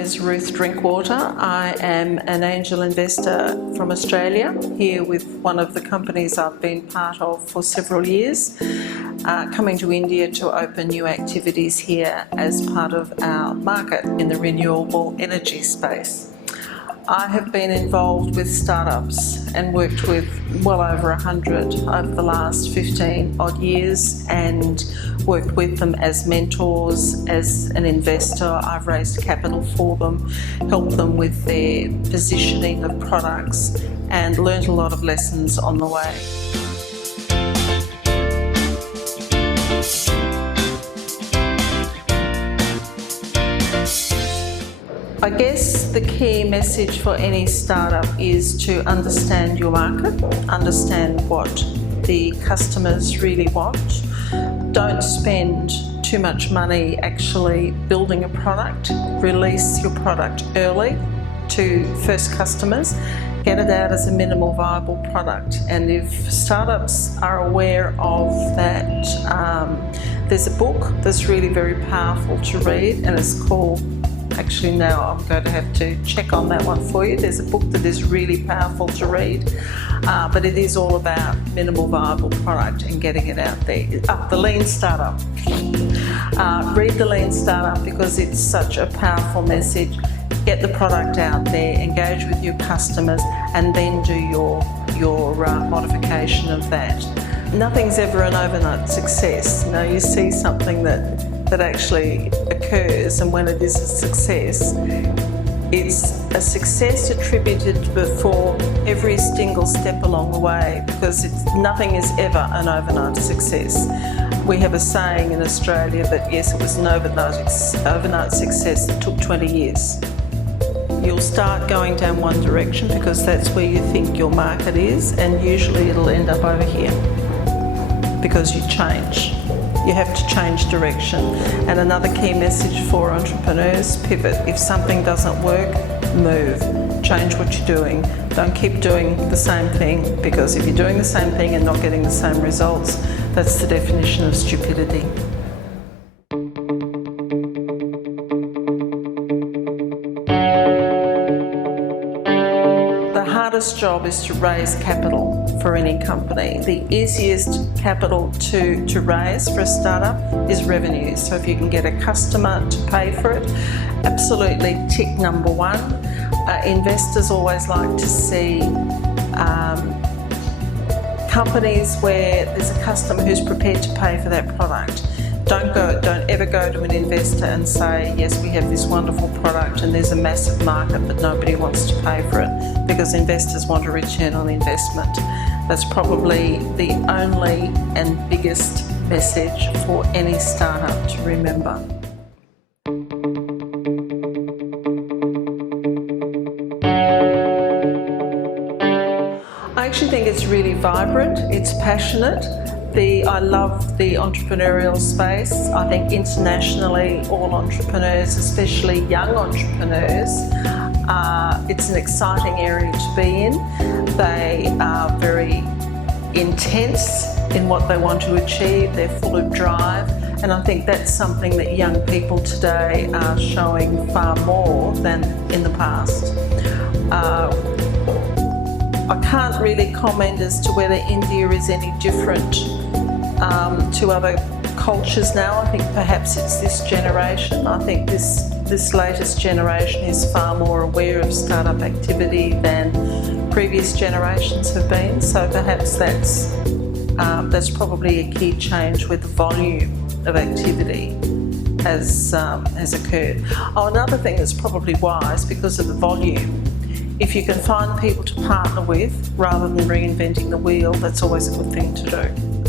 is Ruth Drinkwater. I am an angel investor from Australia, here with one of the companies I've been part of for several years, coming to India to open new activities here as part of our market in the renewable energy space. I have been involved with startups and worked with well over 100 over the last 15 odd years, and worked with them as mentors, as an investor. I've raised capital for them, helped them with their positioning of products, and learned a lot of lessons on the way. I guess the key message for any startup is to understand your market, understand what the customers really want. Don't spend too much money actually building a product. Release your product early to first customers. Get it out as a minimal viable product. And if startups are aware of that, there's a book that's really very powerful to read, and it's called, actually now I'm going to have to check on that one for you. There's a book that is really powerful to read, but it is all about minimal viable product and getting it out there. The Lean Startup. Read the Lean Startup because it's such a powerful message. Get the product out there, engage with your customers, and then do your modification of that. Nothing's ever an overnight success. You know, you see something that actually occurs, and when it is a success, it's a success attributed for every single step along the way, because nothing is ever an overnight success. We have a saying in Australia that yes, it was an overnight success that took 20 years. You'll start going down one direction because that's where you think your market is, and usually it'll end up over here because you change. You have to change direction. And another key message for entrepreneurs: pivot. If something doesn't work, move. Change what you're doing. Don't keep doing the same thing, because if you're doing the same thing and not getting the same results, that's the definition of stupidity. The hardest job is to raise capital for any company. The easiest capital to raise for a startup is revenue. So if you can get a customer to pay for it, absolutely tick number one. Investors always like to see companies where there's a customer who's prepared to pay for that product. Don't ever go to an investor and say, yes, we have this wonderful product and there's a massive market but nobody wants to pay for it, because investors want a return on investment. That's probably the only and biggest message for any startup to remember. I actually think it's really vibrant, it's passionate. I love the entrepreneurial space. I think internationally, all entrepreneurs, especially young entrepreneurs, it's an exciting area to be in. They are very intense in what they want to achieve. They're full of drive, and I think that's something that young people today are showing far more than in the past. I can't really comment as to whether India is any different to other cultures now. I think perhaps it's this generation. I think this latest generation is far more aware of startup activity than previous generations have been. So perhaps that's probably a key change with the volume of activity has occurred. Oh, another thing that's probably wise, because of the volume, if you can find people to partner with rather than reinventing the wheel, that's always a good thing to do.